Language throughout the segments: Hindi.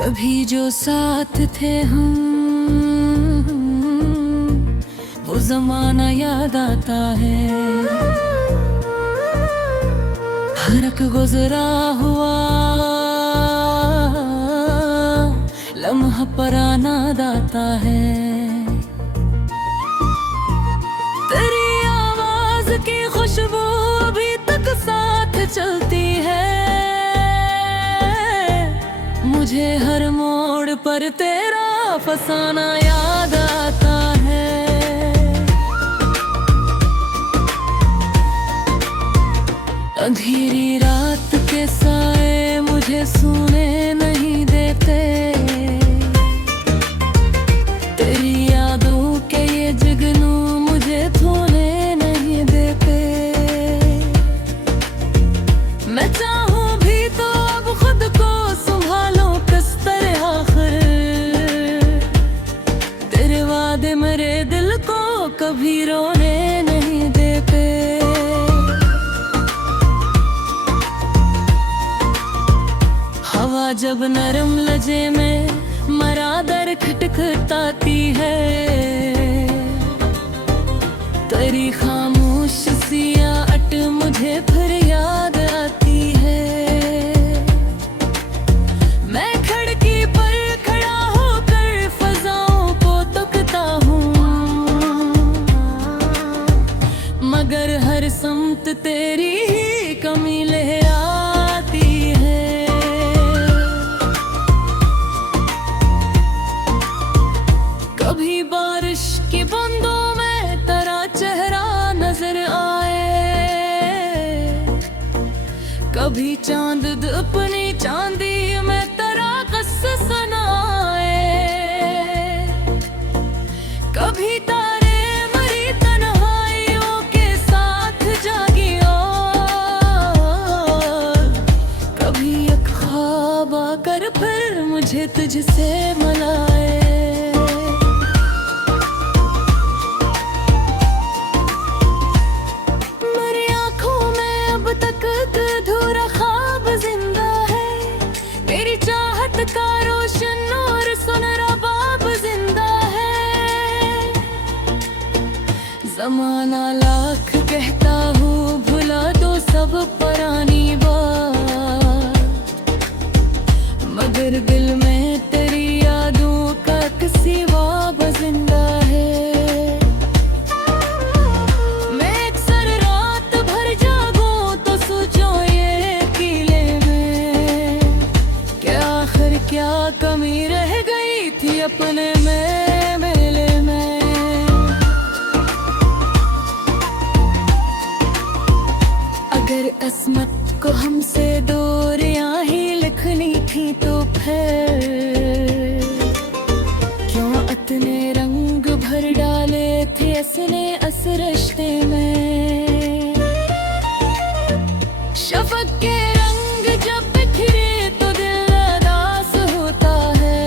कभी जो साथ थे हम, वो जमाना याद आता है। हर एक गुजरा हुआ लम्हा पुराना दाता है। तेरी आवाज की खुशबू अभी तक साथ चलती है। मुझे हर मोड़ पर तेरा फसाना याद आता है। अंधेरी रात के साए मुझे सोने नहीं देते। तेरी यादों के ये जुगनू मुझे खोने नहीं देते। मैं चाहूं भी तो अब खुद को संभालूं किस तरह आखिर। तेरे वादे मेरे दिल को कभी रोने नहीं देते। हवा जब नरम लजे में मरा दर खटखटाती है। तेरी खामोश सिया अट मुझे फिर याद आती है। मैं खिड़की पर खड़ा होकर फजाओं को तकता हूँ, मगर हर समत तेरी ही कमी लहराती है। कभी बारिश की बूंदों में तेरा चेहरा नजर आए। कभी चांद अपनी चांदी में तेरा किस्सा सुनाए। कभी तारे मरी तन्हाइयों के साथ जागी और कभी एक ख्वाब आकर फिर मुझे तुझसे मिलाए। अधूरा ख्वाब जिंदा है। तेरी चाहत का रोशन और सुनहरा बाब जिंदा है। जमाना लाख कहता हूँ भुला दो सब पुरानी बात, मगर दिल में तेरी यादों का किसी वाब जिंदा है। क्या कमी रह गई थी अपने में मेले में। अगर किस्मत को हमसे दूरियां ही लिखनी थी तो फिर क्यों इतने रंग भर डाले थे इसने इस रिश्ते में। शफक के रंग जब बिखरे तो दिल होता है।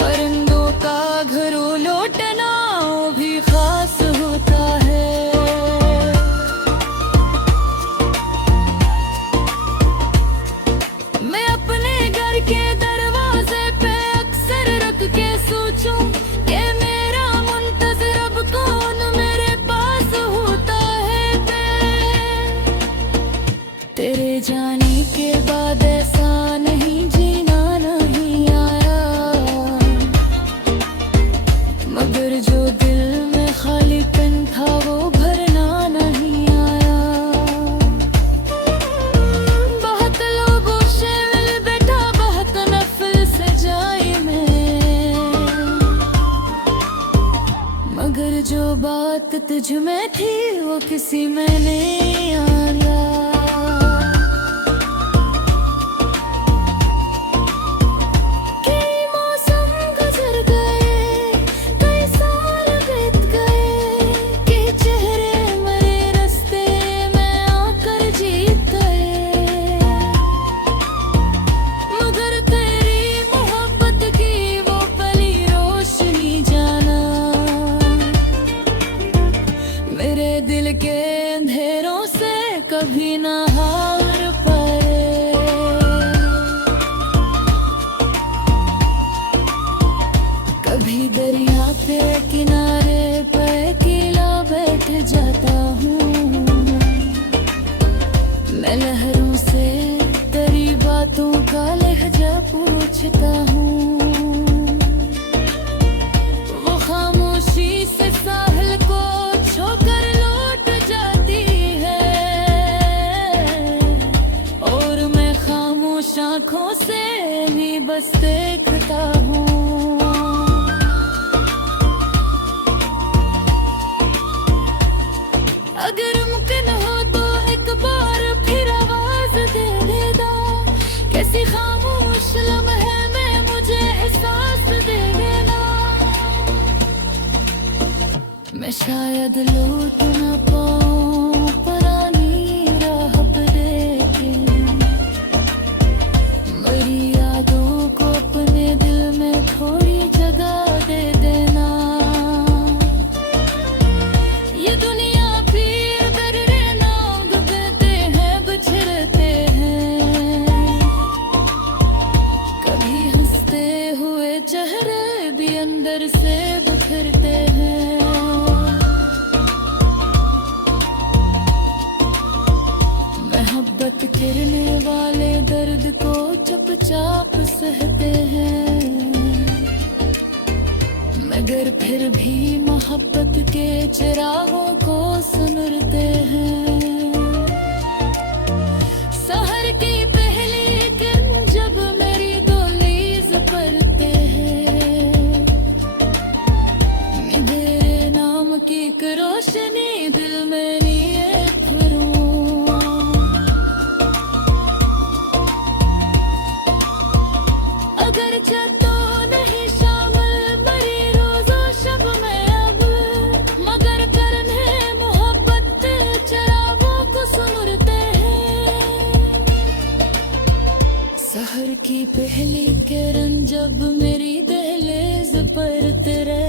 परिंदों का घरों लौटना भी खास होता है। मैं अपने घर के दरवाजे पे अक्सर रख के सोचूं कि मेरा मुंतज़िर अब कौन मेरे पास होता है। तेरे जाने के बाद ऐसा नहीं जीना नहीं आया, मगर जो दिल में खालीपन था वो भरना नहीं आया। बहुत लोगों से मिल बैठा बहुत नफल से जाए मैं, मगर जो बात तुझ में थी वो किसी में नहीं आया। कभी दरिया पे किनारे पे अकेला बैठ जाता हूँ। मैं लहरों से तेरी बातों का लहजा पूछता हूँ। वो खामोशी से साहिल को छोकर लौट जाती है और मैं खामोश आँखों से ही बस देखता हूँ। अगर मुमकिन हो तो एक बार फिर आवाज दे देना, कैसी खामोश लम्हे में मुझे एहसास दे देना। मैं शायद लौट न पाऊं पुरानी राह पे, लेकिन मेरी यादों को अपने दिल में थोड़ी जगह दे देना। ये दुनिया चेहरे भी अंदर से बिखरते हैं। मोहब्बत करने वाले दर्द को चुपचाप सहते हैं, मगर फिर भी मोहब्बत के चिरागों को सुनते हैं। शहर की पहली किरण जब मेरी दहलीज पर की एक रोशनी दिल में लिए फिरूं। अगर तो नहीं शामिल मेरी रोज़ो शब में अब, मगर करने मोहब्बत चरागों को सुनते हैं। शहर की पहली किरण जब मेरी दहलीज पर तेरे,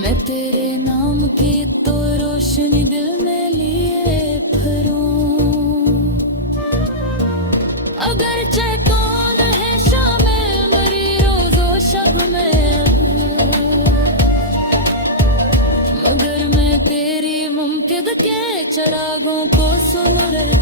मैं तेरे नाम की तो रोशनी दिल में लिए फिरूं। अगर तो नहीं शामिल मेरी रोज़ो शब में अब, मगर मैं तेरी मुमकिन के चिरागों को सुन रही